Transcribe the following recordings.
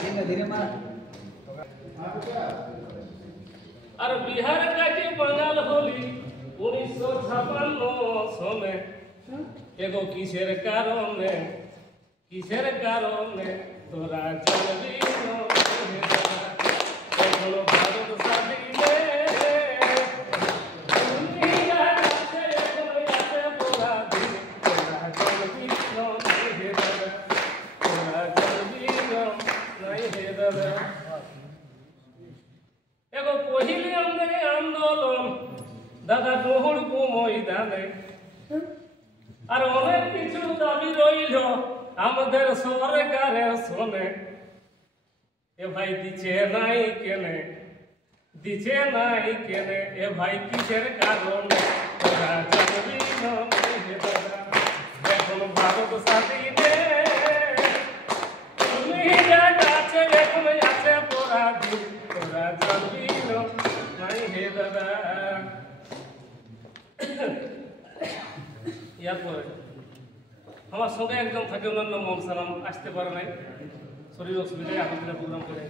धीरे धीरे मार। আর বিহার কাজে বাঙাল হলি 1956 সনে এগো কিসের কারণে তোরা জানবি না এখনো ভারত স্বাধীনে দুনিয়া আছে এখনো আছে বলা দিন তোরা জানবি না তোরা জানবি না নাই হে দাদা এগো পহিলে আমাদের আন্দোলন দাদা দৌড়বো ময়দানে আর অনেক কিছু দাবি রইল আমাদের সরকারের শোনে এ ভাই দিছে নাই কেনে এ ভাই কিসের কারণে তোরা জানবি না হে দাদা এখন ভারত স্বাধীনে দুনিয়া আছে এখন আছে পরাধীন তোরা জানবি না নাই হে দাদা ইয়ার পরে আমার সঙ্গে একদম থাকে অন্যান্য মন সালাম আসতে পারে নাই শরীর অসুবিধায় আমাদের প্রোগ্রাম করে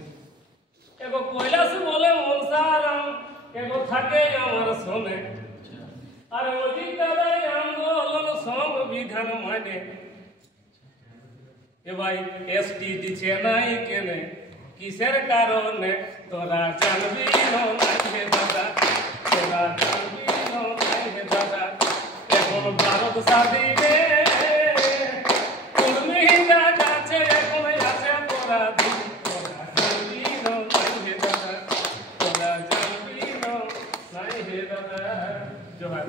এগো কৈলাস বলে মন সালাম এগো থাকে আমার সঙ্গে আর অজিত দাদাই আন্দোলন সংবিধান মানে এ ভাই এসটি দিছে নাই কেনে কিসের কারণে তোরা জানবি না হে দাদা তোরা জানবি না হে দাদা এখন ভারত স্বাধীনে দুনিয়া আছে এখন আছে পরাধীন তোরা জানবি না হে দাদা তোরা জানবি না হে দাদা জোহার।